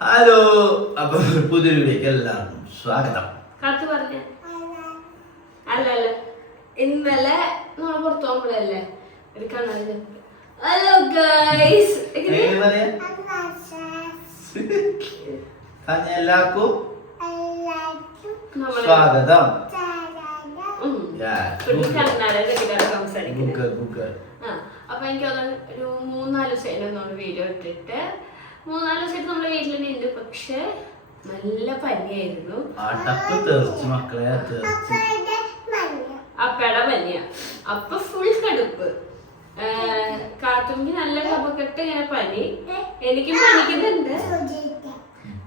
Hello അപ്പൊ പുതിയ എല്ലാവർക്കും സ്വാഗതം. കാത്തു പറഞ്ഞ. അല്ല അല്ല ഇന്നലെ നമ്മൾ പുറത്തു പോകുമ്പോഴല്ലേ ഒരു കണ്ണാടി ഹലോ ഗൈസ് എല്ലാവർക്കും സ്വാഗതം. അപ്പൊ എനിക്ക് ഒരു മൂന്നാൽ ദിവസം വീഡിയോ ഇട്ടിട്ട് മൂന്നാൽ ദിവസമായിട്ട് നമ്മുടെ വീട്ടിൽ തന്നെ ഉണ്ട്. പക്ഷെ നല്ല പനിയായിരുന്നു. മക്കളെ അപ്പയുടെ പനിയ. അപ്പൊ ഫുൾ കടുപ്പ്. കാത്തുമ്പി നല്ല കപക്കെട്ട് ഇങ്ങനെ പനി. എനിക്ക് പനിക്കുന്നുണ്ട്.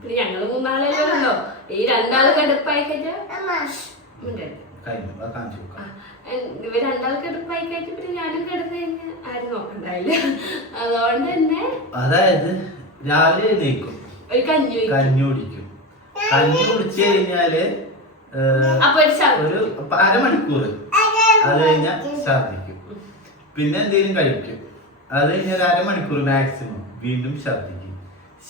പിന്നെ ഞങ്ങൾ മൂന്നാളല്ലോ ഈ രണ്ടാൾ കടുപ്പായി കഴിഞ്ഞാൽ രണ്ടാൾ കടുപ്പായി കഴിഞ്ഞ പിന്നെ ഞാനും കിടന്നു കഴിഞ്ഞാൽ ആരും നോക്കണ്ടായില്ല അതുകൊണ്ട് തന്നെ അതായത് രാവിലെ എഴുന്നേക്കും ഒരു കഞ്ഞി. കഞ്ഞി കുടിക്കും. കഞ്ഞി കുടിച്ചു കഴിഞ്ഞാൽ ഏഹ്, അപ്പൊ ഒരു അരമണിക്കൂർ. അത് കഴിഞ്ഞാൽ ഛർദിക്കും. പിന്നെ എന്തെങ്കിലും കഴിക്കും. അത് കഴിഞ്ഞ ഒരു അരമണിക്കൂർ മാക്സിമം വീണ്ടും ഛർദിക്കും.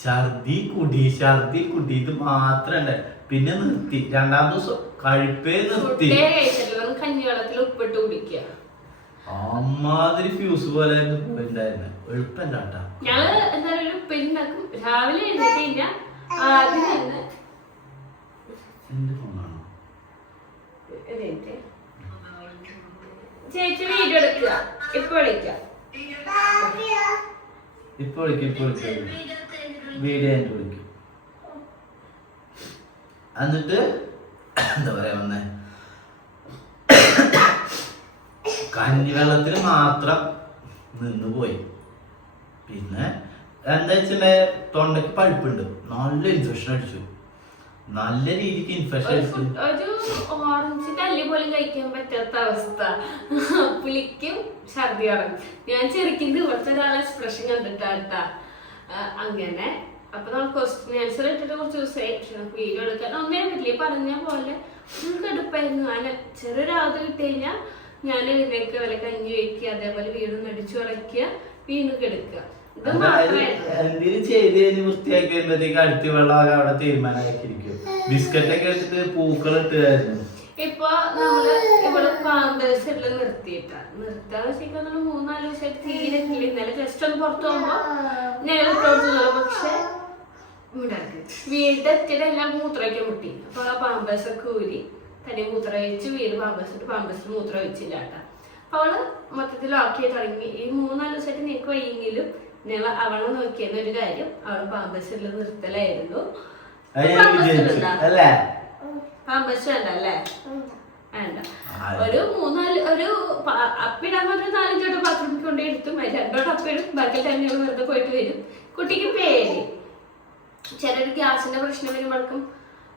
ഛർദി കുടി ഛർദി കുടി ഇത് മാത്രം ഉണ്ടായി. പിന്നെ നിർത്തി. രണ്ടാം ദിവസം കഴിപ്പേ നിർത്തി. ഫുഡേ കഴിച്ചിട്ടില്ല. നമുക്ക് കഞ്ഞിവെള്ളത്തിൽ ഉപ്പിട്ട് കുടിക്കുക. അമ്മാതിരി ഫ്യൂസ് പോലെ പോയിട്ടുണ്ടായിരുന്നു കാട്ടാ ഞങ്ങൾ എന്താ പറയുക ഒരു ഉപ്പുണ്ടാക്കും രാവിലെ എഴുന്നേറ്റ് കഴിഞ്ഞാൽ ആദ്യം തന്നെ ചേച്ചി വീഡിയോ എടുക്കുക. ഇപ്പൊ വിളിക്കാം. ഇപ്പൊ വിളിക്കും ഇപ്പൊ വിളിക്കും. വീഡിയോ വിളിക്കും. എന്നിട്ട് എന്താ പറയാ വന്നേ? കഞ്ഞിവെള്ളത്തിൽ മാത്രം നിന്ന് പോയി. പിന്നെ എന്താ വെച്ചാൽ തൊണ്ടയ്ക്ക് പഴുപ്പുണ്ട്. നല്ല ഇൻഫെക്ഷൻ അടിച്ചു. നല്ല രീതിക്ക് ഇൻഫെക്ഷൻ അടിച്ചു. ഒരു ഓറഞ്ച് തല്ലി പോലും കഴിക്കാൻ പറ്റാത്ത അവസ്ഥ. പുളിക്കും ഛർദി ഞാൻ ചെറുക്കുന്നത് ഇവിടുത്തെ ഒരാളെ എക്സ്പ്രഷൻ കണ്ടിട്ടാട്ടാ അങ്ങനെ. അപ്പൊ നമ്മൾ ക്വസ്റ്റ്യൻ ആൻസർ ഇട്ടിട്ട് കുറച്ച് ദിവസം വീഡിയോ എടുക്കാൻ ഒന്നേ പറ്റില്ല? പറഞ്ഞ പോലെ കടുപ്പായിരുന്നു. ഞാൻ ചെറിയൊരാവത് കിട്ടി കഴിഞ്ഞാൽ ഞാൻ ഇതിലേക്ക് വില കഞ്ഞി വയ്ക്കുക അതേപോലെ വീടും അടിച്ചു ഉറയ്ക്കുക വീണ്ടും കിടക്കുക. എന്തെങ്കിലും ചെയ്ത് കഴിഞ്ഞ് വൃത്തിയാക്കി വരുമ്പോഴത്തേക്ക് അടുത്ത വെള്ളമൊക്കെ അവിടെ തീരുമാനമാക്കിയിരിക്കും. ബിസ്ക്കറ്റ് ഒക്കെ എടുത്തിട്ട് പൂക്കൾ ഇട്ടായിരുന്നു ഇപ്പൊ നമ്മൾ ഇവിടെ എല്ലാം നിർത്തിയിട്ടാ. നിർത്താന്ന് വെച്ചാൽ നമ്മൾ മൂന്നാൽ ദിവസമായിട്ട് തീരെ ഇന്നലെ ജസ്റ്റ് ഒന്ന് പുറത്തു പോകുമ്പോ ഞാൻ ഇട്ടോടുത്തുള്ളൂ പക്ഷെ ഉണ്ടാക്കി വീട് എത്തിയിട്ട് എല്ലാം മൂത്രമൊക്കെ മുട്ടി. അപ്പൊ ആ പാമ്പേഴ്സ് ഒക്കെ ഊരി തന്നെ മൂത്രം ഒഴിച്ച് വീട് പാമ്പേഴ്സ് ഇട്ട് പാമ്പേഴ്സിൽ മൂത്രം ഒഴിച്ചില്ല കേട്ടാ. അപ്പൊ അവൾ മൊത്തത്തിൽ ആക്കി തുടങ്ങി. ഈ മൂന്നാൽ ദിവസമായിട്ട് നിനക്ക് വയ്യെങ്കിലും ഞങ്ങൾ അവളെ നോക്കിയെന്ന ഒരു കാര്യം അവൾ പാമ്പശ്ശേരിൽ നിർത്തലായിരുന്നു. അല്ലേ? വേണ്ട. ഒരു മൂന്നാൽ ഒരു അപ്പിടാൻ പറഞ്ഞ നാലഞ്ചോട്ട് ബാത്റൂമിൽ കൊണ്ട് എടുത്തു രണ്ടോട്ട് അപ്പിടും ബാക്കി തന്നെ വെറുതെ പോയിട്ട് വരും. കുട്ടിക്ക് പേടി. ചിലർ ഗ്യാസിന്റെ പ്രശ്നം വരുമ്പോഴേക്കും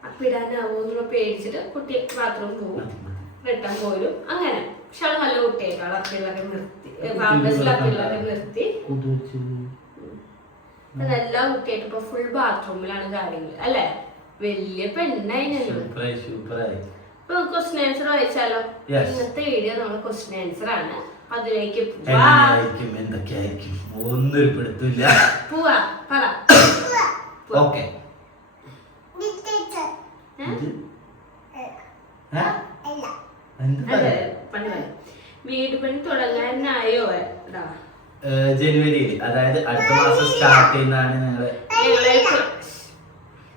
അപ്പിടാനാവോ എന്നുള്ള പേടിച്ചിട്ട് കുട്ടി ബാത്റൂം പോകും റിട്ടേൺ പോരും. അങ്ങനെ. പക്ഷെ നല്ല കുട്ടിയായിട്ടാണ് അപ്പിള്ളൊക്കെ നിർത്തി. പാമ്പസിൽ അപ്പിള്ളൊക്കെ നിർത്തി. നല്ല കുട്ടിയായിട്ട് ഇപ്പൊ ഫുൾ ബാത്റൂമിലാണ് കാര്യങ്ങൾ അല്ലേ? വലിയ പെണ്ണായിരുന്നു ഇപ്പൊ ക്വസ്റ്റ്യൻ ആൻസർ വായിച്ചാലോ. ഇന്നത്തെ വീഡിയോ നമ്മുടെ ക്വസ്റ്റ്യൻ ആൻസർ ആണ്. അതിലേക്ക് പോവാ. എങ്ങനെയായിരിക്കും എന്തൊക്കെയായിരിക്കും? ഒന്നും ഒരു പിടുത്തില്ല പോവാ. പറ ഓക്കെ വീട് പണി തുടങ്ങാനായോ? എടാ ജനുവരിയിൽ അതായത് അടുത്ത മാസം സ്റ്റാർട്ട് ചെയ്യുന്നതാണ് ഞങ്ങൾ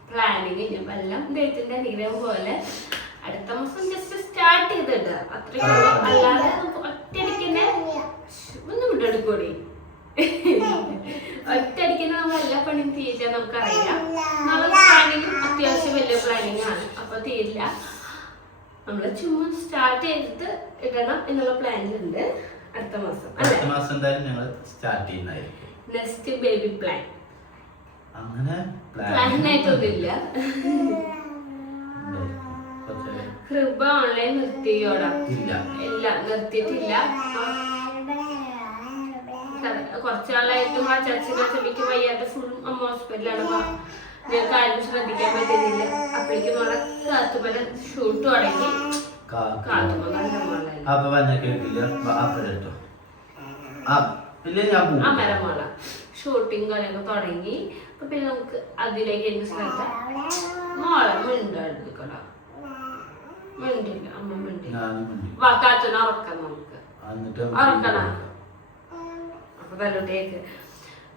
പ്ലാനിങ് എല്ലാം ദൈവത്തിന്റെ അനുഗ്രഹം പോലെ അടുത്ത മാസം ജസ്റ്റ് സ്റ്റാർട്ട് ചെയ്തിട്ട് അത്രയ്ക്ക് അല്ലാതെ നമുക്ക് ഒറ്റയടിക്ക് തന്നെ ഒന്നും വിട്ടെടുക്കൂടി ഒറ്റയടിക്ക് തന്നെ നമ്മൾ എല്ലാ പണിയും തീരുക നമുക്കറിയാം നമ്മൾ പ്ലാനിങ് അത്യാവശ്യം വലിയ പ്ലാനിങ് ആണ്. അപ്പൊ തീരില്ല. നമ്മൾ ചുമ്മാ സ്റ്റാർട്ട് ചെയ്തിട്ട് ഇടണം എന്നുള്ള പ്ലാനിലുണ്ട് അടുത്ത മാസം അടുത്ത മാസം എന്തായാലും ഞങ്ങൾ സ്റ്റാർട്ട് ചെയ്യുന്നതായിരിക്കും. നെക്സ്റ്റ് ബേബി പ്ലാൻ അങ്ങനെ പ്ലാൻ ആയിട്ടൊന്നുമില്ല. കൃപ ഓൺലൈൻ നിർത്തിയോടാ. ഇല്ല. നിർത്തിയിട്ടില്ല. കുറച്ച് നാളായിട്ട് ആ ചർച്ചിന്റെ ചെവിക്ക് വയ്യാതെ ഫുൾ അമ്മ ഹോസ്പിറ്റലാണ് ഞങ്ങൾക്ക് ആരും ശ്രദ്ധിക്കാൻ പറ്റുന്നില്ല. അപ്പോഴേക്കും നമ്മളെ കാത്തുമല ഷൂട്ട് തുടങ്ങി. അപ്പൊ വന്ന കേട്ടില്ല. അപ്പൊ കേട്ടോ ആ ഇല്ല ഞാൻ ആ പോകും മരമോള ഷൂട്ടിങ് കാര്യങ്ങൾ തുടങ്ങി. അപ്പൊ പിന്നെ നമുക്ക് അതിലേക്ക് എനിക്ക് ശ്രദ്ധ? മോളെ മിണ്ടാടുക്കടാ മിണ്ടില്ല അമ്മ മിണ്ടില്ല. ഞാനും ഉണ്ട്. വാക്കാച്ചനെ ഉറക്കാം നമുക്ക്. എന്നിട്ട് ഉറക്കണ? അപ്പൊ തലോട്ടേക്ക്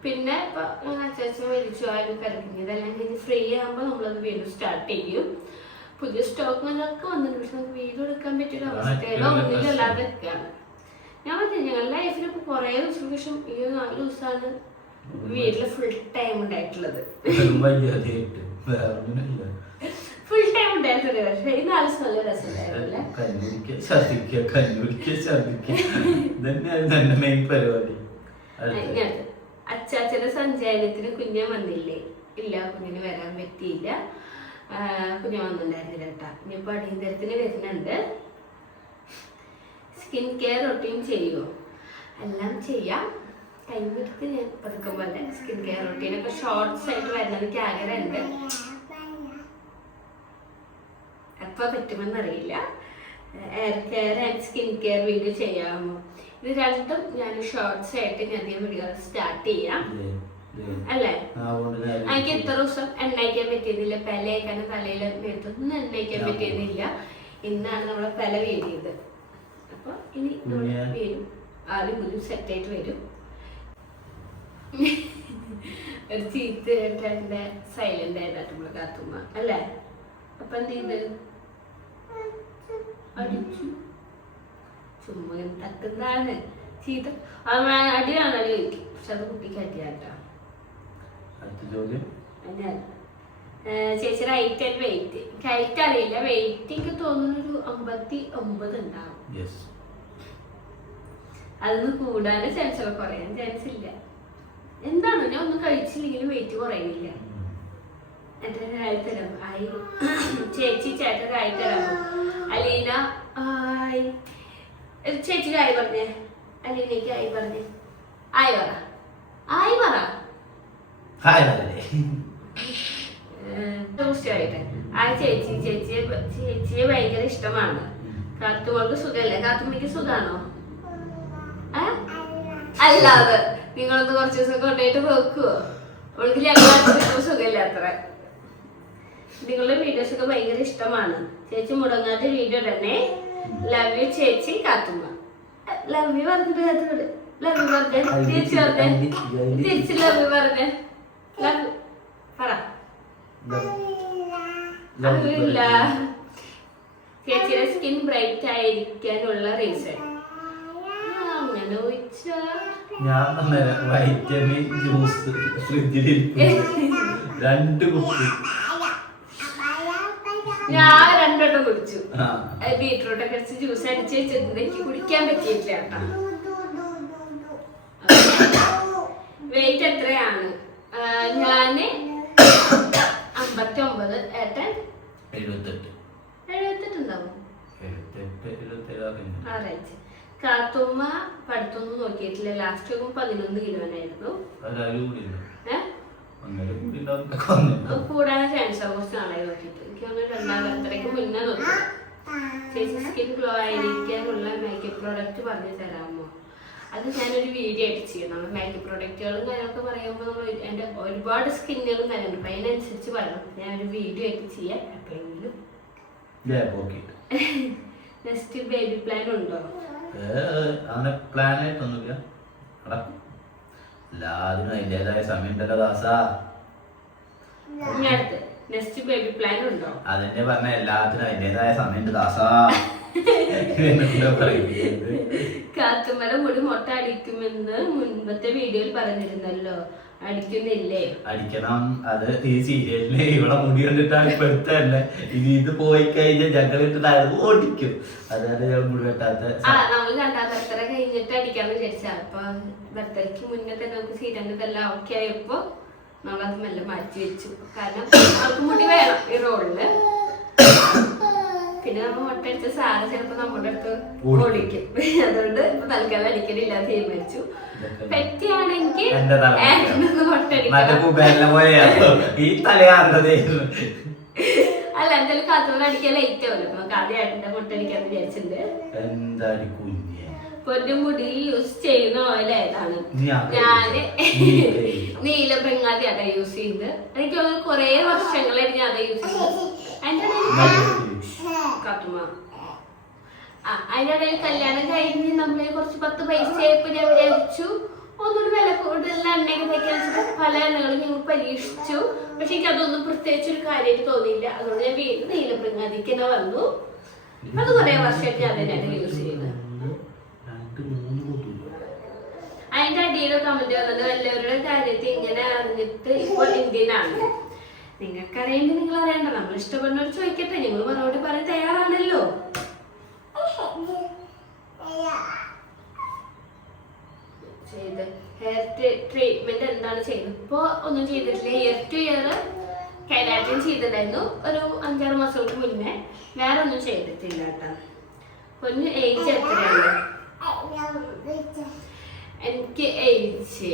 പിന്നെ ഇപ്പൊ അച്ചാച്ചൻ വലിച്ചു ആയാലും കരക്കിഞ്ഞ് ഇതെല്ലാം കഴിഞ്ഞ് ഫ്രീ ആകുമ്പോൾ നമ്മളത് വീണ്ടും സ്റ്റാർട്ട് ചെയ്യും. പുതിയ സ്റ്റോക്കുകളൊക്കെ വന്നിട്ടുണ്ട്. പക്ഷെ നമുക്ക് വീട് എടുക്കാൻ പറ്റിയൊരു അവസ്ഥയിലോ ഒന്നുമില്ലാതെ നിൽക്കുകയാണ്. ഞാൻ പറഞ്ഞു ഞങ്ങളുടെ ലൈഫിൽ ഇപ്പൊ കുറേ ദിവസം ശേഷം ഈ ഒരു നാല് ദിവസമാണ് വീട്ടിൽ ഫുൾ ടൈം ഉണ്ടായിട്ടുള്ളത്. ഫുൾ ടൈം ഉണ്ടായിട്ടുണ്ട് പക്ഷേ ഈ നാല് ദിവസം നല്ല രസമുണ്ടായിരുന്നു അച്ചാച്ചന്റെ സഞ്ചാരത്തിന് കുഞ്ഞ് വന്നില്ലേ? ഇല്ല കുഞ്ഞിന് വരാൻ പറ്റിയില്ല. കുഞ്ഞ് വന്നിട്ടുണ്ടായിരുന്നില്ല കേട്ടാ ഇനിയിപ്പോൾ അടിയന്തരത്തിന് വരുന്നുണ്ട്. സ്കിൻ കെയർ റൊട്ടീൻ ചെയ്യുമോ എല്ലാം ചെയ്യാം. ടൈം എടുത്ത് ഞാൻ പതുക്കെ പോലെ സ്കിൻ കെയർ റൊട്ടീനൊക്കെ ഷോർട്സ് ആയിട്ട് വരുന്നത് എനിക്ക് ആഗ്രഹമുണ്ട് എപ്പോൾ പറ്റുമെന്നറിയില്ല hair care and skin care video ചെയ്യാമോ? ഇത് രണ്ടും ഞാൻ ഷോർട്സ് ആയിട്ട് ഞാൻ വീഡിയോ സ്റ്റാർട്ട് ചെയ്യാം. അല്ലേ? എനിക്ക് ഇത്ര ദിവസം എണ്ണയ്ക്കാൻ പറ്റിയതില്ല പെലയൊക്കെ തലയിൽ മേത്തൊന്നും എണ്ണയ്ക്കാൻ പറ്റിയതില്ല ഇന്നാണ് നമ്മളെ പെല വീടിയത് അപ്പൊ ഇനി കുഞ്ഞേ. വീഴും. ആദ്യം ബുദ്ധി സെറ്റായിട്ട് വരും. ഒരു ചീത്ത കേട്ടെ സൈലന്റ് നമ്മൾ കാത്തുമ്മ അല്ലേ? അപ്പൊ എന്ത് ചെയ്ത് അടിച്ചു. ചുമ്മാ തക്കുന്നതാണ് ചീത്ത. അടിയാണല്ലോ അടിയാണ് പക്ഷെ അത് കുട്ടിക്ക് അടിയാട്ടാ. അടുത്ത ചോദ്യം? ആൻഡ് വെയിറ്റ് ഹൈറ്റ് അറിയില്ല. വെയിറ്റ് എനിക്ക് തോന്നുന്നു ഒരു അമ്പത്തി ഒമ്പത് ഉണ്ടാവും അതൊന്ന് കൂടാനും ചാൻസ് കുറയാൻ ചാൻസ് ഇല്ല. എന്താണ്? ഞാൻ ഒന്നും കഴിച്ചില്ലെങ്കിലും വെയിറ്റ് കുറയില്ല എന്റെ തരാം. ഹായ് ചേച്ചി ചേട്ടൻ ഹായ് തരാമോ അലീന ആയി ചേച്ചിക്ക് ഹായ് പറഞ്ഞേ. അലീനയ്ക്ക് ആയി പറഞ്ഞേ. ആയി പറ ആയി പറ ഹായ് തീർച്ചയായിട്ട് ആ ചേച്ചി ചേച്ചിയെ ചേച്ചിയെ ഭയങ്കര ഇഷ്ടമാണ്. കാത്തുമോൾക്ക് സുഖല്ലേ? കാത്തുമ്മക്ക് സുഖാണോ? അല്ലാതെ നിങ്ങളൊന്ന് കുറച്ച് ദിവസം കൊണ്ടുപോയിട്ട് വെക്കുവോ അവൾക്ക് ഞങ്ങൾ സുഖമില്ല അത്ര. നിങ്ങളുടെ വീഡിയോസ് ഒക്കെ ഭയങ്കര ഇഷ്ടമാണ്. ചേച്ചി മുടങ്ങാതെ വീഡിയോ തന്നെ ലവ് യു ചേച്ചി കാത്തുമ്മ ലവ് യു പറഞ്ഞിട്ട് കാത്തുമ്മ ലവ് യു പറഞ്ഞേ. തിരിച്ചു പറഞ്ഞേ. തിരിച്ച് ലവ് യു പറഞ്ഞേ. അറിയില്ല ചേച്ചിയുടെ സ്കിൻ ബ്രൈറ്റ് ആയിരിക്കാനുള്ള റീസൺ അങ്ങനെ ചോദിച്ചാ ഞാൻ വൈറ്റമിൻ ജ്യൂസ് ഫ്രിഡ്ജിൽ രണ്ട് കുപ്പി. ഞാൻ രണ്ടെണ്ണം കുടിച്ചു. ആ. ബീട്രൂട്ട് ഒക്കെ അടിച്ച് ജ്യൂസ് അടിച്ച് വെച്ചിട്ടുണ്ട്. എനിക്ക് കുടിക്കാൻ പറ്റിയിട്ടില്ല കേട്ടാ. വെയിറ്റ് എത്രയാണ്? ഞാൻ അമ്പത്തി ഒമ്പത് ഏട്ടൻ എഴുപത്തെട്ട്. എഴുപത്തെട്ടുണ്ടാവും. എഴുപത്തെട്ട് എഴുപത്തേഴ് ആറാഴ്ച കാത്തുമ്മ പഠിത്തൊന്നും നോക്കിയിട്ടില്ല. ലാസ്റ്റ് ഒക്കെ പതിനൊന്ന് കിലോനായിരുന്നു കൂടാൻ ചാൻസ് കുറച്ച് നാളായി നോക്കിയിട്ട്. എനിക്ക് തോന്നുന്നു രണ്ടാം ബർത്ത്ഡേക്ക് മുന്നേ നോക്കി ചേച്ചി സ്കിൻ ഗ്ലോ ആയിരിക്കാനുള്ള മേക്കപ്പ് പ്രോഡക്റ്റ് പറഞ്ഞു തരാമോ? അത് ഞാനൊരു വീഡിയോ ആയിട്ട് ചെയ്യും നമ്മൾ മേക്കപ്പ് പ്രൊഡക്റ്റുകളും കാര്യമൊക്കെ പറയുമ്പോൾ നമ്മൾ എന്റെ ഒരുപാട് സ്കിന്നുകളും കാര്യമുണ്ട് അപ്പം അതിനനുസരിച്ച് പറയണം. ഞാനൊരു വീഡിയോ ആയിട്ട് ചെയ്യാം. എപ്പോഴെങ്കിലും. നെക്സ്റ്റ് ബേബി പ്ലാൻ ഉണ്ടോ? അങ്ങനെ പ്ലാൻ ആയിട്ടൊന്നുമില്ല. എല്ലാത്തിനും അതിന്റെതായ സമയം ഉണ്ടല്ലോ ദാസാ. അടുത്ത്. നെക്സ്റ്റ് ബേബി പ്ലാൻ ഉണ്ടോ? അതെന്നെ പറഞ്ഞ എല്ലാത്തിനും അതിന്റേതായ സമയം ഉണ്ട് ദാസാ കാത്തുമല മുടി മൊട്ട അടിക്കുമെന്ന് മുൻപത്തെ വീഡിയോയിൽ പറഞ്ഞിരുന്നല്ലോ. അടിക്കുന്നില്ലേ? അടിക്കണം. അത് ഈ സീരിയലിന് ഇവിടെ മുടി കണ്ടിട്ടാണ് ഇപ്പൊ എടുത്തതല്ലേ ഇനി ഇത് പോയി കഴിഞ്ഞാൽ ഞങ്ങൾ ഇട്ടിട്ട് അത് ഓടിക്കും. അതാണ് ഞങ്ങൾ മുടി വെട്ടാത്ത നമ്മൾ രണ്ടാം ബർത്ത്ഡേ കഴിഞ്ഞിട്ട് അടിക്കാന്ന് വിചാരിച്ചാ അപ്പൊ ബർത്ത്ഡേക്ക് മുന്നേ തന്നെ നമുക്ക് സീരിയലിന്റെ എല്ലാം ഓക്കെ ആയപ്പോ നമ്മളത് മെല്ലെ മാറ്റി വെച്ചു. കാരണം നമുക്ക് മുടി വേണം ഈ റോളിൽ പിന്നെ നമ്മൾ മുട്ട അടിച്ച സാറ് ചിലപ്പോ നമ്മുടെ അടുത്ത് ഓടിക്കും അതുകൊണ്ട് ഇപ്പൊ തൽക്കാലം അടിക്കലില്ല തീരുമാനിച്ചു. പെറ്റിയാണെങ്കിൽ അല്ല എന്തായാലും കാത്തോടെ അടിക്കാൻ ലേറ്റ് ആവില്ല. നമുക്ക് ആദ്യം ഏട്ടന്റെ മുട്ടടിക്കാന്ന് വിചാരിച്ചിട്ടുണ്ട്. കുഞ്ഞെ പൊന്നു യൂസ് ചെയ്യുന്ന ഓയിൽ ഏതാണ്? ഞാൻ നീല ബംഗാളി അതാ യൂസ് ചെയ്ത് എനിക്ക് തോന്നുന്നു കൊറേ വർഷങ്ങളായിട്ട് ഞാൻ അതാ യൂസ് ചെയ്തത് അതിന്റെ കല്യാണം കഴിഞ്ഞ് നമ്മളെ കുറച്ച് പത്ത് പൈസ ആയപ്പോ ഞാൻ വിചാരിച്ചു ഒന്നുകൂടി വില കൂടുതൽ എണ്ണയൊക്കെ തയ്ക്കാൻ പല എണ്ണകളും ഞങ്ങൾ പരീക്ഷിച്ചു. പക്ഷെ എനിക്ക് അതൊന്നും പ്രത്യേകിച്ച് ഒരു കാര്യമായിട്ട് തോന്നിയില്ല. അതുകൊണ്ട് ഞാൻ വീണ്ടും നീലബൃങ്ങാതിക്ക് തന്നെ വന്നു. അത് കുറെ വർഷമായിട്ട് ഞാൻ തന്നെയാണ് യൂസ് ചെയ്യുന്നത്. രണ്ട് മൂന്ന് കൂട്ടില്ല അതിന്റെ അടിയിൽ കമന്റ് വന്നത് എല്ലാവരുടെ കാര്യത്തിൽ ഇങ്ങനെ അറിഞ്ഞിട്ട് ഇപ്പോൾ ഇന്ത്യയിലാണ് നിങ്ങൾക്കറിയേണ്ടത് നിങ്ങൾ അറിയണ്ട നമ്മൾ ഇഷ്ടപ്പെടുന്നവർ ചോദിക്കട്ടെ. നിങ്ങൾ മറുപടി പറയാൻ തയ്യാറാണല്ലോ. ചെയ്ത്. ഹെയർ ട്രീറ്റ്മെന്റ് എന്താണ് ചെയ്തത്? ഇപ്പൊ ഒന്നും ചെയ്തിട്ടില്ല. ഹെയർ ടു ഇയർ കൈലാറ്റിൻ ചെയ്തിട്ടുണ്ടായിരുന്നു. ഒരു അഞ്ചാറ് മാസങ്ങൾക്ക് മുന്നേ. വേറെ ഒന്നും ചെയ്തിട്ടില്ല കേട്ടോ. കുഞ്ഞ് ഏജ് എത്രയാണ്? എനിക്ക് ഏജ്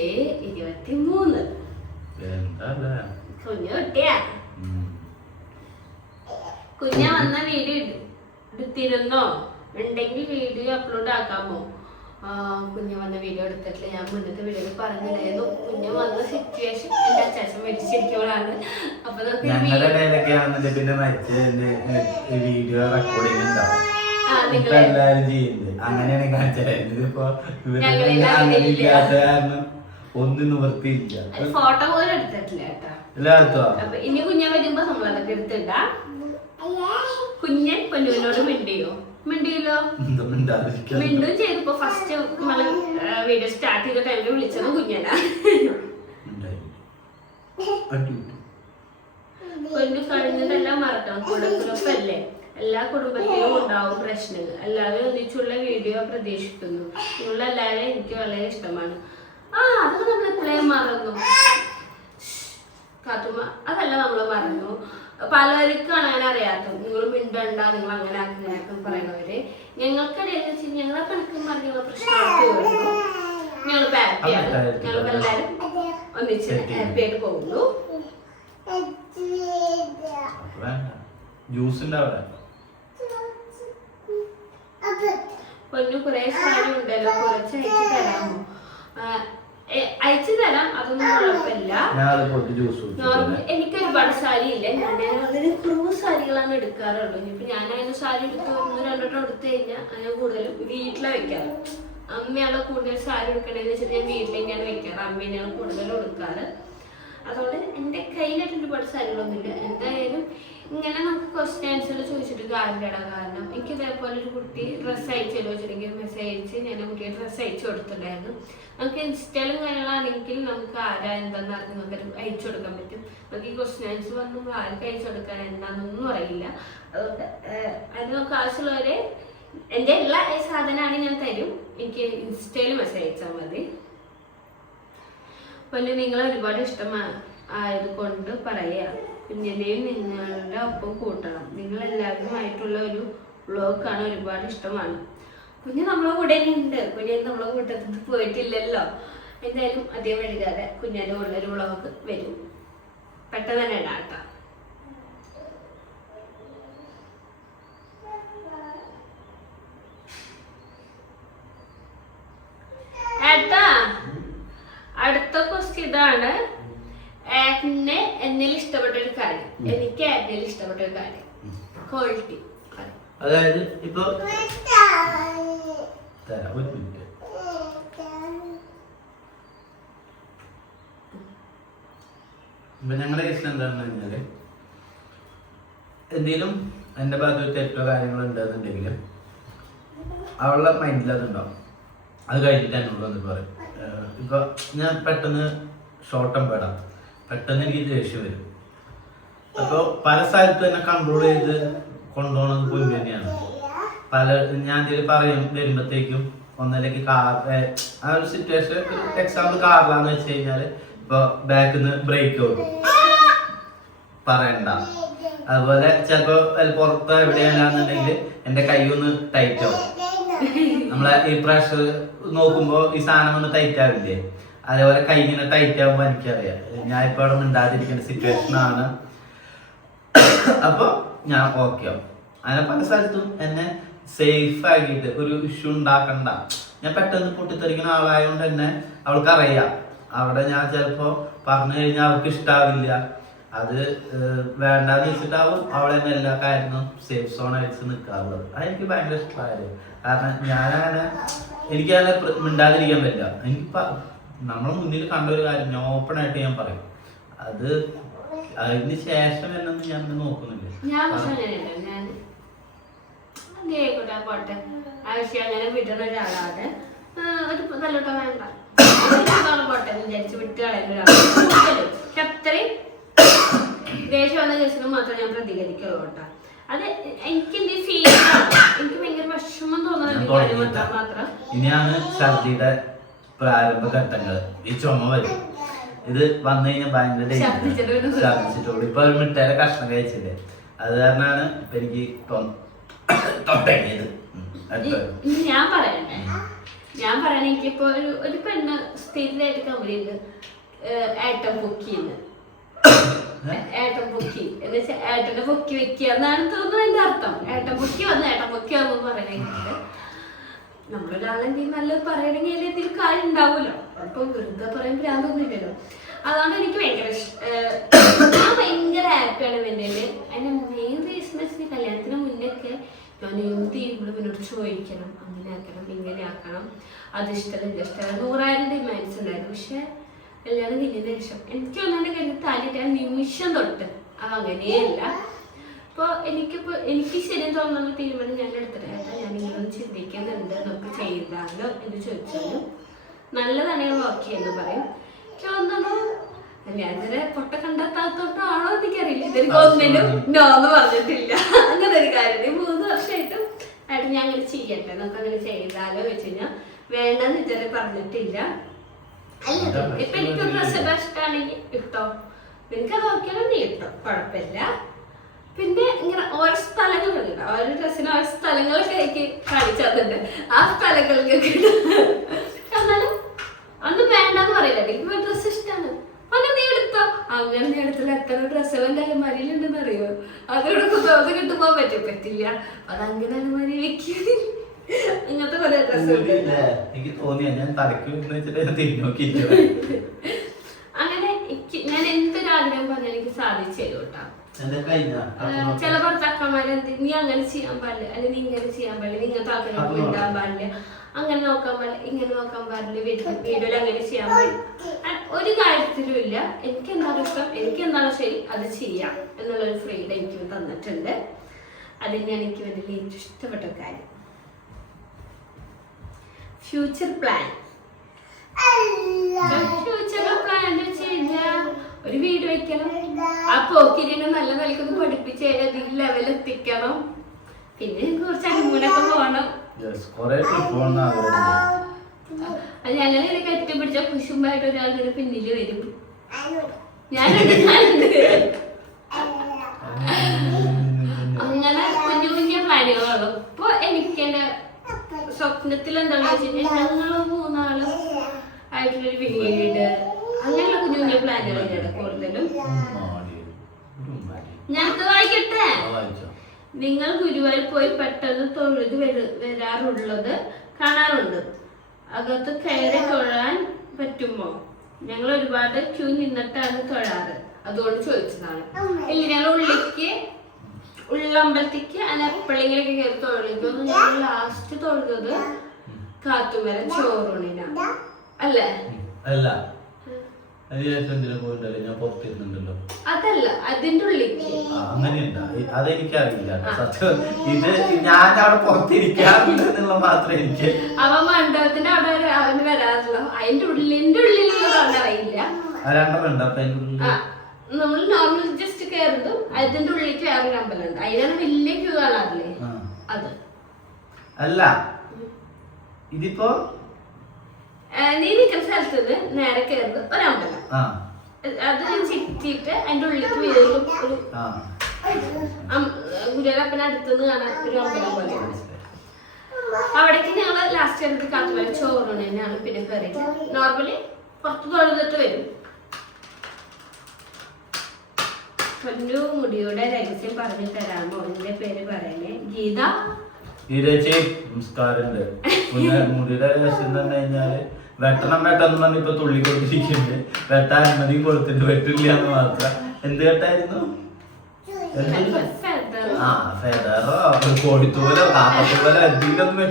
ഇരുപത്തി മൂന്ന് കുഞ്ഞു കുട്ടിയാ. കുഞ്ഞ വന്ന വീഡിയോ എടുത്തിരുന്നോ ഉണ്ടെങ്കിൽ വീഡിയോ അപ്ലോഡ് ആക്കാമോ കുഞ്ഞ് വന്ന വീഡിയോ എടുത്തിട്ടില്ല. ഞാൻ മുന്നത്തെ വീഡിയോയിൽ പറഞ്ഞില്ലായിരുന്നു കുഞ്ഞു വന്ന സിറ്റുവേഷൻ എന്റെ അച്ചാച്ചൻ മരിച്ചിരിക്കുമ്പോഴാണ് അപ്പൊ നമുക്ക് വീഡിയോ- വീഡിയോ റെക്കോർഡിംഗ് ഉണ്ടാവും ഇപ്പൊ എല്ലാരും ചെയ്യുന്നത്. അങ്ങനെയാണ് കാണിച്ചത്. ഇപ്പൊ ഇവർ ഞങ്ങളില്ല, അങ്ങനെ ഇല്ല. ഇല്ലാത്ത കാരണം ഒന്നും നിവർത്തിയില്ല. ഫോട്ടോ പോലും എടുത്തിട്ടില്ല കേട്ടോ. ഇനി കുഞ്ഞ വരുമ്പോ നമ്മൾ അതൊക്കെ എടുത്തിടാം. കുഞ്ഞൻ പൊന്നുവിനോട് മിണ്ടിയോ? മിണ്ടിയല്ലോ? മിണ്ടും ചെയ്തപ്പോ ഫസ്റ്റ് നമ്മൾ വീഡിയോ സ്റ്റാർട്ട് ചെയ്ത ടൈമിൽ വിളിച്ചത് കുഞ്ഞനാ. പൊന്നു കഴിഞ്ഞതെല്ലാം മറക്കണം. കുടുംബപ്പല്ലേ എല്ലാ കുടുംബത്തിലും ഉണ്ടാവും പ്രശ്നങ്ങൾ. എല്ലാവരും ഒന്നിച്ചുള്ള വീഡിയോ പ്രതീക്ഷിക്കുന്നു. നിങ്ങളെല്ലാവരും എനിക്ക് വളരെ ഇഷ്ടമാണ്. ആ അതൊക്കെ നമ്മൾ എപ്പോഴും മറന്നു. കാത്തുമ്മ അതല്ല നമ്മൾ മറന്നു. പലർക്കും അങ്ങനെ അറിയാത്ത നിങ്ങൾ മിണ്ടണ്ട നിങ്ങൾ അങ്ങനെ അങ്ങനെയാക്കും പറയുന്നവര്. പറയണവര് ഞങ്ങൾക്കിടയിൽ വെച്ച് ഞങ്ങളെ പണിക്കും പറഞ്ഞുള്ള വരുന്നു ഞങ്ങൾ ഹാപ്പിയാണ് ഞങ്ങൾ എല്ലാവരും ഒന്നിച്ച് ഹാപ്പി ആയിട്ട് പോകുന്നു. ജ്യൂസ് ഉണ്ടാവിടെ പൊന്നു കുറെ സാരി ഉണ്ടല്ലോ കുറച്ച് അയച്ചു തരാമോ? അയച്ചു തരാം. അതൊന്നും കുഴപ്പമില്ല. എനിക്ക് ഒരുപാട് സാരി ഇല്ല ഞാൻ വളരെ കുറവ് സാരികളാണ് എടുക്കാറുള്ളൂ. ഇനിയിപ്പോ ഞാൻ അതിന് സാരി എടുത്ത് ഒന്ന് രണ്ടെണ്ണം എടുത്തു കഴിഞ്ഞാൽ ഞാൻ കൂടുതലും വീട്ടിലെ വെക്കാറ്. അമ്മയാണ് കൂടുതൽ സാരി എടുക്കണേന്ന് വെച്ചാൽ ഞാൻ വീട്ടിലേക്കാണ് വെക്കാറ്. അമ്മേനെയാണ് കൂടുതലും എടുക്കാറ്. അതുകൊണ്ട് എന്റെ കയ്യിലായിട്ട് ഒരുപാട് സാരികളൊന്നുമില്ല. എന്തായാലും ഇങ്ങനെ നമുക്ക് ക്വസ്റ്റ്യൻ ആൻസർ ചോദിച്ചിട്ട് കാര്യമില്ല കാരണം എനിക്ക് ഇതേപോലെ ഒരു കുട്ടി ഡ്രസ്സ് അയച്ചു തരുമോ മെസ്സേജ് അയച്ച് ഞാൻ കുട്ടിയെ ഡ്രസ്സ് അയച്ചു കൊടുത്തിട്ടുണ്ടായിരുന്നു. നമുക്ക് ഇൻസ്റ്റയിലും കാര്യങ്ങളാണെങ്കിൽ നമുക്ക് ആരാ എന്താന്ന് അറിഞ്ഞ് നമുക്ക് അയച്ചു കൊടുക്കാൻ പറ്റും. നമുക്ക് ഈ ക്വസ്റ്റ്യൻ ആൻസർ വന്നു ആർക്ക് അയച്ചു കൊടുക്കാൻ എന്താണെന്നൊന്നും അറിയില്ല. അതുകൊണ്ട് അതിന് അത് നമുക്ക് ആവശ്യമുള്ളവരെ എന്റെ എല്ലാ സാധനമാണ് ഞാൻ തരും. എനിക്ക് ഇൻസ്റ്റയിൽ മെസ്സേജ് അയച്ചാൽ മതി. പിന്നെ നിങ്ങൾ ഒരുപാട് ഇഷ്ടമാണ് ആയതുകൊണ്ട് പറയാ കുഞ്ഞിനെയും നിങ്ങളുടെ ഒപ്പം കൂട്ടണം. നിങ്ങൾ എല്ലാവരുമായിട്ടുള്ള ഒരു കാണാൻ ഒരുപാട് ഇഷ്ടമാണ്. കുഞ്ഞ് നമ്മളെ കൂടെ ഉണ്ട് കുഞ്ഞ് നമ്മളെ കൂട്ടത്തിൽ പോയിട്ടില്ലല്ലോ. എന്തായാലും അധികം വഴികാതെ കുഞ്ഞിന്റെ ഒരു വ്ളോഗ് വരും. പെട്ടെന്ന് തന്നെ ഇടാം കേട്ടോ ഏട്ടാ അടുത്ത ക്വസ്റ്റ്യൻ ഇതാണ് ആക്നെ എന്നിൽ ഇഷ്ടപ്പെട്ട ഒരു കാര്യം. എനിക്ക് ഏറ്റവും ഇഷ്ടപ്പെട്ട ഒരു കാര്യം. ക്വാളിറ്റി. അതായത് ഇപ്പൊ തരാം ഒരു മിനിറ്റ്. ഇപ്പൊ ഞങ്ങളുടെ കേസിൽ എന്താണെന്ന് കഴിഞ്ഞാൽ എന്തെങ്കിലും എന്റെ ഭാഗത്ത് തെറ്റോ കാര്യങ്ങളോ ഉണ്ടെന്നുണ്ടെങ്കിൽ അവളുടെ മൈൻഡിൽ അതുണ്ടാവും. അത് കഴിഞ്ഞിട്ട് എന്നോട് വന്നിട്ട് പറയും. ഇപ്പൊ ഞാൻ പെട്ടെന്ന് ഷോർട്ട് ടെമ്പേർഡാണ് പെട്ടെന്ന് എനിക്ക് ദേഷ്യം വരും. അപ്പോൾ പല സ്ഥലത്തും എന്നെ കൺട്രോൾ ചെയ്ത് കൊണ്ടുപോകണത് പൊന്നു തന്നെയാണ്. പല ഞാൻ ഇതിൽ പറയും വരുമ്പോഴത്തേക്കും ഒന്നല്ലെങ്കിൽ കാർ ആ ഒരു സിറ്റുവേഷൻ എക്സാമ്പിൾ കാറിലാന്ന് വെച്ച് കഴിഞ്ഞാൽ ഇപ്പൊ ബാക്കിൽ നിന്ന് ബ്രേക്ക് വരും പറയണ്ട. അതുപോലെ ചിലപ്പോൾ പുറത്ത് എവിടെയാണെന്നുണ്ടെങ്കിൽ എന്റെ കൈ ഒന്ന് ടൈറ്റ് ആവും. നമ്മളെ ഈ പ്രഷർ നോക്കുമ്പോൾ ഈ സാധനം ഒന്ന് ടൈറ്റ് ആവില്ലേ? അതേപോലെ കൈ ഇങ്ങനെ ടൈറ്റ് ആകുമ്പോൾ എനിക്കറിയാം. ഞാൻ ഇപ്പോൾ അവിടെ മിണ്ടാതിരിക്കേണ്ട സിറ്റുവേഷൻ ആണ്. അപ്പോൾ ഞാൻ ഓക്കെ അങ്ങനെ പല സ്ഥലത്തും എന്നെ സേഫ് ആക്കിയിട്ട് ഒരു ഇഷ്യൂ ഉണ്ടാക്കണ്ട. ഞാൻ പെട്ടെന്ന് പൊട്ടിത്തെറിക്കുന്ന ആളായതുകൊണ്ട് തന്നെ അവൾക്ക് അറിയാം. അവിടെ ഞാൻ ചിലപ്പോ പറഞ്ഞു കഴിഞ്ഞാൽ അവൾക്ക് ഇഷ്ടാവില്ല. അത് വേണ്ടെന്ന് വെച്ചിട്ടാവും അവളെ തന്നെ എല്ലാ കാര്യങ്ങളും സേഫ് സോൺ അടിച്ച് നിൽക്കാറുള്ളത് അതെനിക്ക് ഭയങ്കര ഇഷ്ടമായത് കാരണം ഞാനങ്ങനെ എനിക്ക് അങ്ങനെ മിണ്ടാതിരിക്കാൻ പറ്റില്ല. എനിക്ക് നമ്മളെ മുന്നിൽ കണ്ട ഒരു കാര്യം ഞാൻ ഓപ്പൺ ആയിട്ട് ഞാൻ പറയും. അത് അതിന് ശേഷം എന്നൊന്നും ഞാൻ നോക്കുന്നില്ല. ഞാൻ പക്ഷെ അങ്ങനെയല്ല. ഞാൻ നീ ആയിക്കോട്ടെ പോട്ടെ. ആവശ്യം അങ്ങനെ വിടുന്ന ഒരാളാണ്. ആ, ഒരു നല്ലോട്ട വേണ്ട. ഇതാണ് പോട്ടെ എന്ന് വിചാരിച്ച് വിട്ട് കളയുന്ന ഒരാളാണ്. പക്ഷെ അത്രയും ദേഷ്യം വന്ന കേസിന് മാത്രമേ ഞാൻ പ്രതികരിക്കുള്ളൂ കേട്ടോ. അത് എനിക്ക് എന്ത് ഫീൽ എനിക്ക് ഭയങ്കര വിഷമം മാത്രം. ഇനിയാണ് ഛർദിയുടെ പ്രാരംഭ ഘട്ടങ്ങൾ ഈ ചുമ വരും. ഇത് വന്നു കഴിഞ്ഞാൽ ഭയങ്കര പിന്നെ ഇപ്പൊ ഒരു മിഠായിയുടെ കഷ്ണം കഴിച്ചില്ലേ? അത് കാരണമാണ് ഇപ്പൊ എനിക്ക് തൊ- തുടങ്ങിയത് ഉം. അടുത്തത്. ഇനി ഞാൻ പറയണേ ഞാൻ പറയണ എനിക്കിപ്പോ ഒരു ഒരു പെണ്ണ് സ്ഥിരമായിട്ട് കമ്പനിയിൽ ഏട്ടൻ ചെയ്യുന്നത് ഏട്ടൻ പൊക്കി എന്ന് വെച്ചാൽ ഏട്ടനെ പൊക്കി വെക്കുക എന്നാണ് തോന്നുന്നത് എന്റെ അർത്ഥം. ഏട്ടൻ പൊക്കി വന്ന് ഏട്ടൻ പൊക്കി വന്നു പറയണെങ്കിൽ നമ്മളൊരാളെന്തെങ്കിലും നല്ലത് പറയണെങ്കിൽ അതിൽ കാര്യം ഉണ്ടാവുമല്ലോ. അപ്പൊ വെറുതെ പറയാൻ ഭ്രാന്തൊന്നുമില്ലല്ലോ അതുകൊണ്ട് എനിക്ക് ഭയങ്കര ഇഷ്ട- ഞാൻ ഭയങ്കര ഹാപ്പിയാണ് വെന്നേൽ അതിന്റെ മെയിൻ റീസൺ വെച്ചാൽ കല്യാണത്തിന് മുന്നൊക്കെ ഞാൻ എന്ത് ചെയ്യുമ്പോഴും എന്നോട് ചോദിക്കണം. അങ്ങനെ ആക്കണം ഇങ്ങനെ ആക്കണം. അത് ഇഷ്ടമല്ല ഇത് ഇഷ്ടമല്ല. നൂറായിരം ഡിമാൻഡ്സ് ഉണ്ടായിരുന്നു. പക്ഷെ കല്യാണം കഴിഞ്ഞതിന് ശേഷം എനിക്ക് ഒന്നാണ്ട് കഴിഞ്ഞ് താലിട്ട് നിമിഷം തൊട്ട് അത് അങ്ങനെയല്ല. അപ്പോൾ എനിക്കിപ്പോൾ എനിക്ക് ശരി തോന്നുന്ന തീരുമാനം ഞാൻ എടുത്തിട്ട് ഞാൻ ഇങ്ങനെ ചിന്തിക്കുന്നുണ്ട് നമുക്ക് ചെയ്താലോ എന്ന് ചോദിച്ചാലും. നല്ലതാണെങ്കിൽ വർക്ക് ചെയ്യുന്നത് പറയും. എനിക്ക് തോന്നുന്നു ഞാൻ ഇതിനെ പൊട്ട കണ്ടെത്താത്തോട്ടാണോ എനിക്കറിയില്ല. ഇതെനിക്ക് ഒന്നിനും നോ എന്ന് പറഞ്ഞിട്ടില്ല. അങ്ങനെ ഒരു കാര്യം ഈ മൂന്ന് വർഷമായിട്ടും ആയിട്ട് ഞാൻ അങ്ങനെ ചെയ്യട്ടെ. നമുക്ക് അങ്ങനെ ചെയ്താലോ വെച്ച് കഴിഞ്ഞാൽ വേണ്ടെന്ന് ഇതുവരെ പറഞ്ഞിട്ടില്ല. അല്ല ഇപ്പൊ എനിക്ക് ഡ്രസ്സ് ഇഷ്ടമാണെങ്കിൽ ഇട്ടോ. നിനക്കത് നോക്കിയാലും നീ ഇട്ടോ. കുഴപ്പമില്ല. പിന്നെ ഇങ്ങനെ ഓരോ സ്ഥലങ്ങളുണ്ട് ഓരോ ഡ്രസ്സിന് ഓരോ സ്ഥലങ്ങളൊക്കെ എനിക്ക് കാണിച്ചു തന്നിട്ടുണ്ട്. ആ സ്ഥലങ്ങളിലൊക്കെ ഒന്നും വേണ്ടെന്ന് പറയില്ല. എനിക്ക് ഡ്രസ്സ് ഇഷ്ടമാണ് അല്ല നീ എടുത്തോ? അങ്ങനെ നീ എടുത്തില്ല. എത്ര ഡ്രസ്സുകൾ എന്റെ അലമാരിയിലുണ്ടെന്ന് അറിയോ അത് എടുക്കുമ്പോ അത് കിട്ടുമ്പോ പറ്റും പറ്റില്ല. അതങ്ങനെ അലമാരി വെക്കും. അങ്ങനത്തെ കുറെ ഡ്രസ്സ് എനിക്ക് തോന്നിയ ഞാൻ തലയ്ക്ക് തിരിഞ്ഞു നോക്കിയില്ല. അങ്ങനെ എനിക്ക് ഞാൻ എന്തൊരാഗ്രഹം പറഞ്ഞാൽ എനിക്ക് സാധിച്ചു തരും കേട്ടോ. ചില ഭർത്താക്കന്മാരെന്ത് നീ അങ്ങനെ ചെയ്യാൻ പാടില്ല. അല്ലെങ്കിൽ നീ ഇങ്ങനെ ചെയ്യാൻ പാടില്ല. നീ ഇങ്ങനത്തെ ആഗ്രഹം ഉണ്ടാകാൻ പാടില്ല. അങ്ങനെ നോക്കാൻ പാടില്ല ഇങ്ങനെ നോക്കാൻ പാടില്ല വീട്ടിൽ അങ്ങനെ ചെയ്യാൻ പാടില്ല. ഒരു കാര്യത്തിലും ഇല്ല. എനിക്ക് എന്താണ് ഇഷ്ടം? എനിക്ക് എന്താണോ ശരി? അത് ചെയ്യാം എന്നുള്ളൊരു ഫ്രീഡം എനിക്ക് തന്നിട്ടുണ്ട്. അത് തന്നെയാണ് എനിക്ക് വേണ്ടി ഏറ്റവും ഇഷ്ടപ്പെട്ട കാര്യം. ഫ്യൂച്ചർ പ്ലാൻ ഫ്യൂച്ചർ പ്ലാൻ എന്ന് വെച്ച് കഴിഞ്ഞാൽ ഒരു വീട് വെക്കണം. ആ പോക്കിരിനെ നല്ല നിലക്കൊന്ന് പഠിപ്പിച്ച് ഏതെങ്കിലും ലെവലിൽ എത്തിക്കണം. പിന്നെ കുറച്ച് അനുകൂലൊക്കെ പോകണം കൊറേ ട്രിപ്പ് പോകണ ആഗ്രഹമുണ്ട്. അത് ഞങ്ങളിങ്ങനെ കെട്ടിപ്പിടിച്ച കുശുമ്പായിട്ട് ഒരാൾ ഇങ്ങനെ പിന്നിൽ വരും. ഞാനുണ്ട് ഞാനുണ്ട് അങ്ങനെ കുഞ്ഞു കുഞ്ഞു പ്ലാനുകളുള്ളൂ ഇപ്പൊ എനിക്ക് എന്റെ സ്വപ്നത്തിൽ എന്താണെന്ന് വെച്ചിട്ടുണ്ടെങ്കിൽ ഞങ്ങൾ മൂന്നാളും ആയിട്ടുള്ളൊരു വീട് അങ്ങനെയുള്ള കുഞ്ഞു കുഞ്ഞു പ്ലാനുകളാണ് കൂടുതലും. ഞാനത് വായിക്കട്ടെ. നിങ്ങൾ ഗുരുവായൂർ പോയി പെട്ടെന്ന് തൊഴുത് വരു- വരാറുള്ളത് കാണാറുണ്ട്. അകത്ത് കയറി തൊഴാൻ പറ്റുമോ? ഞങ്ങൾ ഒരുപാട് ക്യൂ നിന്നിട്ടാണ് തൊഴാറ്. അതുകൊണ്ട് ചോദിച്ചതാണ്. ഇല്ല ഞങ്ങൾ ഉള്ളിക്ക് ഉള്ളമ്പലത്തേക്ക് അല്ല എപ്പോഴെങ്കിലൊക്കെ കയറി തൊഴിലിക്കും ഞങ്ങൾ ലാസ്റ്റ് തൊഴുതത് കാത്തുമരം ചോറൂണിനാണ്. അല്ലേ? അല്ല. അതിനുശേഷം എന്തിനാ പോയിട്ടല്ലേ ഞാൻ പുറത്തിരുന്നുണ്ടല്ലോ അതല്ല അതിന്റെ ഉള്ളിൽ അങ്ങനെയുണ്ടാ അതെനിക്കറിയില്ല. സത്യം ഇത് ഞാൻ അവിടെ എന്നുള്ള മാത്രമേ എനിക്ക്. അവ മണ്ഡപത്തിന്റെ അവിടെ അവന് വരാറുള്ളൂ അതിന്റെ ഉള്ളിന്റെ ഉള്ളിലുള്ളതാണ് അറിയില്ല. ആ രണ്ടെണ്ണം ഉണ്ട് അപ്പൊ അതിന്റെ ഉള്ളിൽ നമ്മൾ നോർമൽ ജസ്റ്റ് കയറുന്നതും അതിന്റെ ഉള്ളിൽ വേറൊരു അമ്പലമുണ്ട് അതിനാണ് വലിയ ക്യൂ കാണാറില്ലേ അത്. അല്ല ഇതിപ്പോ നീ നിൽക്കുന്ന സ്ഥലത്ത് നിന്ന് നേരെ കയറുന്നത് ഒരമ്പലം അത് ചുറ്റിയിട്ട് അതിന്റെ ഉള്ളിലേക്ക് വീണ്ടും ഒരു ആ. ഗുരുവായൂരപ്പന അടുത്തുനിന്ന് കാണാൻ ഒരു അമ്പലം പോലെയാണ് അവിടേക്ക് ഞങ്ങൾ ലാസ്റ്റ് ഇയർ കാത്തുമല ചോറൂണ് തന്നെയാണ് പിന്നെ കയറിയിട്ട് നോർമലി പുറത്ത് തൊഴുതിട്ട് വരും. പൊന്നു മുടിയുടെ രഹസ്യം പറഞ്ഞു തരാമോ? എന്റെ പേര് പറയണേ. ഗീത? ഈരേച്ചി നമസ്കാരമുണ്ട്. പിന്നെ മുടിയുടെ രഹസ്യം എന്ന് പറഞ്ഞു കഴിഞ്ഞാൽ വെട്ടണം ഇപ്പൊ തുള്ളിക്കൊണ്ടിരിക്കുന്നുണ്ട് വെട്ടാൻ അനുമതിയും കൊടുത്തിട്ട് വെട്ടില്ല എന്ന് മാത്രം. എന്ത് feather. ആ ഫെദറോ കോഴിത്തൂലോ കാപ്പത്തൂലോ എന്തെങ്കിലും ഒന്ന്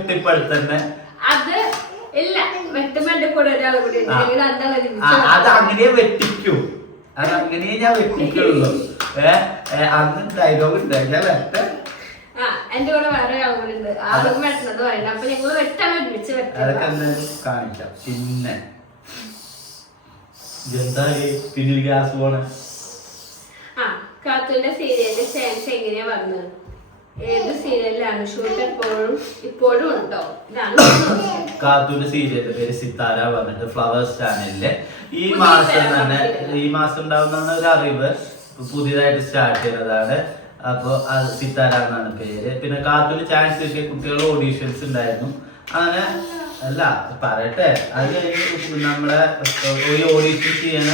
ആ, ഒരുമിച്ച് അത് അങ്ങനെ വെട്ടിക്കൂ. അത് അങ്ങനെ ഞാൻ വെട്ടിക്കുള്ളൂ. ഏഹ് അന്ന് ഡയലോഗ് ഉണ്ടായില്ല വെട്ട എന്റെ കൂടെ വേറെ ആളുകളുണ്ട്. കൂടി ഉണ്ട് ആളും വെട്ടണത് പറയുന്നത് അപ്പൊ ഞങ്ങൾ വെട്ടാൻ ഒരുമിച്ച് അതൊക്കെ വെട്ടണം എന്തായാലും കാണിക്കാം. പിന്നെ പിന്നിൽ ഗ്യാസ് പോണ. ആ കാത്തുവിന്റെ സീരിയലിന്റെ ചാൻസ് എങ്ങനെയാ വന്നത്? ഏത് സീരിയലിലാണ് ഷൂട്ട് എപ്പോഴും ഇപ്പോഴും ഉണ്ടോ? ഇതാണ്. കാത്തൂന്റെ സീരിയലിന്റെ പേര് സിത്താര പറഞ്ഞിട്ട് ഫ്ലവേഴ്സ് ചാനലിൽ ഈ പുതിയ മാസം തന്നെ ഈ മാസം ഉണ്ടാവുന്ന ഒരു അറിവ്. പുതിയതായിട്ട് സ്റ്റാർട്ട് ചെയ്യുന്നതാണ് അപ്പൊ അത് സിത്താര എന്നാണ് പേര്. പിന്നെ കാത്തൊരു ചാൻസ് കിട്ടിയ കുട്ടികൾ ഓഡീഷൻസ് ഉണ്ടായിരുന്നു. അങ്ങനെ അല്ല പറയട്ടെ. അത് നമ്മളെ ഒരു ഓഡീഷൻ ചെയ്യണ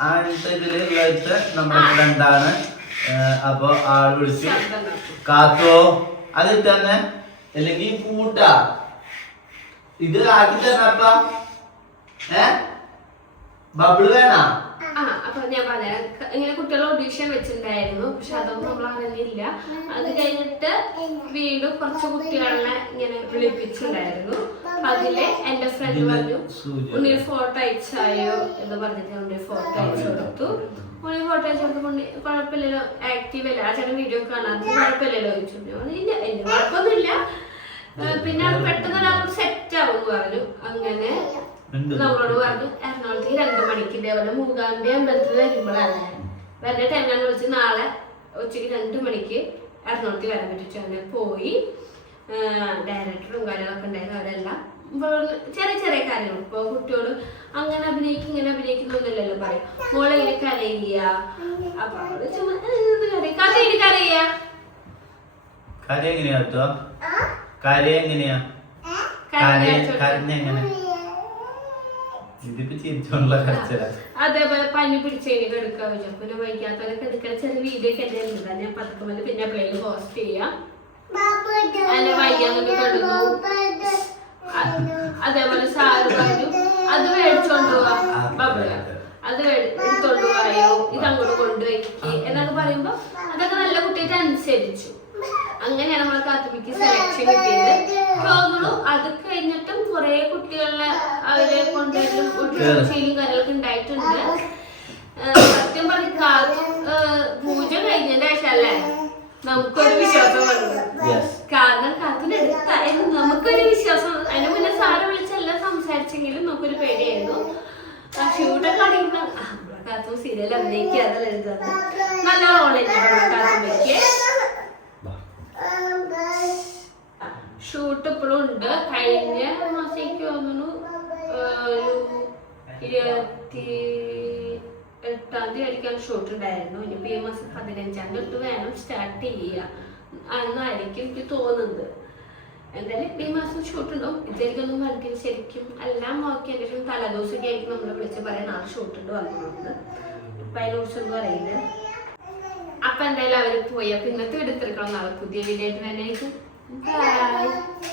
ആ ഇതിൽ ഉള്ളത് നമ്മുടെ ഫ്രണ്ടാണ് അപ്പോൾ ആൾ വിളിച്ച്. കാത്തോ അത് തന്നെ. അല്ലെങ്കിൽ പൂട്ട. ഇത് ആക്കി തന്നപ്പ ഏ? ബബിൾ വേണ? ആ അപ്പൊ ഞാൻ പറഞ്ഞുതരാം ക- ഇങ്ങനെ കുട്ടികൾ ഒഡീഷൻ വെച്ചിട്ടുണ്ടായിരുന്നു. പക്ഷെ അതൊന്നും നമ്മൾ അറിഞ്ഞില്ല. അത് കഴിഞ്ഞിട്ട് വീണ്ടും കുറച്ച് കുട്ടികളെ ഇങ്ങനെ വിളിപ്പിച്ചിട്ടുണ്ടായിരുന്നു. അതിൽ എന്റെ ഫ്രണ്ട് പറഞ്ഞു ഉണ്ണി ഫോട്ടോ അയച്ചായോ? എന്ന് പറഞ്ഞിട്ട് ഉണ്ണി ഫോട്ടോ അയച്ചു കൊടുത്തു. ഉണ്ണി ഫോട്ടോ അയച്ചു? കൊടുത്തു ഉണ്ണി കുഴപ്പമില്ലല്ലോ. ആക്റ്റീവ് അല്ല? ആ ചേട്ടൻ വീഡിയോ കാണാത്ത കുഴപ്പമില്ലല്ലോ ചോദിച്ചു. ഇല്ല എന്റെ കുഴപ്പമൊന്നുമില്ല. പിന്നെ അത് പെട്ടെന്ന് ഒരാൾ സെറ്റ് ആവും പറഞ്ഞു. അങ്ങനെ. നമ്മളോട് പറഞ്ഞു എറണാകുളത്തേക്ക് രണ്ടു മണിക്ക് ഇതേപോലെ മൂകാംബി അമ്പലത്തിൽ വരുമ്പോഴല്ലേ? വരുന്ന ടൈമിലാണ് വിളിച്ച് നാളെ ഉച്ചയ്ക്ക് രണ്ടു മണിക്ക് എറണാകുളത്ത് വരാൻ പറ്റിച്ചു അങ്ങനെ പോയി ഡയറക്ടറും കാര്യങ്ങളൊക്കെ ഉണ്ടായിരുന്നു അവരെല്ലാം. ഇപ്പൊ ചെറിയ ചെറിയ കാര്യങ്ങൾ. ഇപ്പൊ കുട്ടിയോട് അങ്ങനെ അഭിനയിക്കും ഇങ്ങനെ അഭിനയിക്കുന്നൊന്നുമില്ലല്ലോ പറയും. മോളെ ഇങ്ങനെ കരയുക. അപ്പൊ അവൾ ചുമ്മാ "ഏ, ഇത് കരയും. കഥ ഇനി കരയുക കാര്യം എങ്ങനെയാ കേട്ടോ കാര്യം എങ്ങനെയാ കാര്യം കരഞ്ഞ എങ്ങനെ ഇതിപ്പോ ചിരിച്ചോണ്ടുള്ള കരച്ചില. അതേപോലെ പനി പിടിച്ച് കഴിഞ്ഞ് കിടക്കുക വെച്ചു പിന്നെ വൈകാത്തവരൊക്കെ ചെറിയ വീഡിയോ ഒക്കെ ഉണ്ട് ഞാൻ പതുക്കെ വന്ന് പിന്നെ പ്ലേയിൽ പോസ്റ്റ് ചെയ്യാം. അല്ല വൈകാതെ അതേപോലെ പറഞ്ഞു അത് മേടിച്ചോണ്ട് പോവാ അത് എടുത്തോണ്ട് പോയോ ഇത് അങ്ങോട്ട് കൊണ്ടുവയ്ക്ക്. എന്നൊക്കെ പറയുമ്പോ അതൊക്കെ നല്ല കുട്ടിയുടെ അനുസരിച്ചു. അങ്ങനെയാണ് നമ്മൾ കാത്തുമിക്ക് സെലക്ഷൻ കിട്ടിയത്. തോന്നുന്നു അത് കഴിഞ്ഞിട്ടും കുറെ കുട്ടികളെ അവരെ കൊണ്ടുവരലും ശീലും കാര്യങ്ങളൊക്കെ ഉണ്ടായിട്ടുണ്ട്. സത്യം പറഞ്ഞ കാത്തു പൂജ കഴിഞ്ഞതിന്റെ ശേഷം അല്ലേ നമുക്കൊരു വിശ്വാസം വന്നു. കാരണം കാത്തിനെടുത്തായിരുന്നു നമുക്കൊരു വിശ്വാസം അതിന് മുന്നേ സാറ് വിളിച്ചെല്ലാം സംസാരിച്ചെങ്കിലും നമുക്കൊരു പേടിയായിരുന്നു. ഷൂട്ടൊക്കെ അടിക്കുന്ന കാത്തു സീരിയൽ അഭിനയിക്കുക അതല്ല എഴുതുന്നത്. നല്ല ഷൂട്ട് ഇപ്പോഴും ഉണ്ട്. കഴിഞ്ഞ മാസേക്ക് തോന്നുന്നു ഏഹ്, ഒരു ഇരുപത്തി എട്ടാം തീയതി ആയിരിക്കും ഷൂട്ട് ഉണ്ടായിരുന്നു. ഇനിയിപ്പോ ഈ മാസം പതിനഞ്ചാം തീയതി തൊട്ട് വേണം സ്റ്റാർട്ട് ചെയ്യുക അന്നായിരിക്കും എനിക്ക് തോന്നുന്നത്. എന്തായാലും ഈ മാസം ഷൂട്ട് ഉണ്ടാവും. ഇതായിരിക്കും കണ്ടിട്ട് ശരിക്കും എല്ലാം നോക്കി എന്റെ തലേദിവസമൊക്കെ ആയിരിക്കും നമ്മൾ വിളിച്ച് പറയാൻ ആ ഷൂട്ട് ഉണ്ട് വന്നത് അപ്പൊ അതിനെക്കുറിച്ചൊന്നും അറിയില്ല അപ്പൊ എന്തായാലും അവർ പോയി. അപ്പം ഇന്നത്തെ എടുത്തിരിക്കണം നാളെ പുതിയ വീഡിയോ ആയിട്ട് തന്നെ 拜。